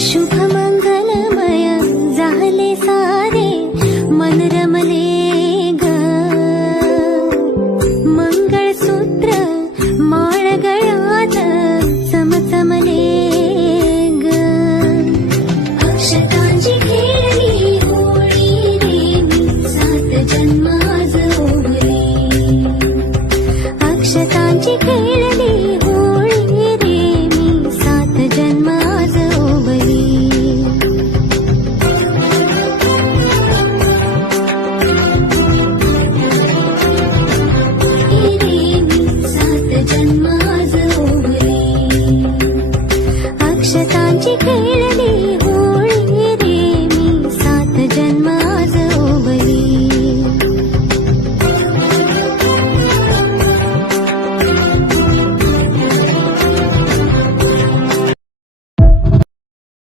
शुभ मंगलमय झाले सारे मन रमले ग मंगळसूत्र माळ गळ्यात चमचमले ग अक्षतांची खेळली होळी रे मी 7 जन्म आज ओवली अक्षतांची खेळली होळी रे मी 7 जन्म आज ओवली रे मी 7 जन्म आज ओवली अक्षतांची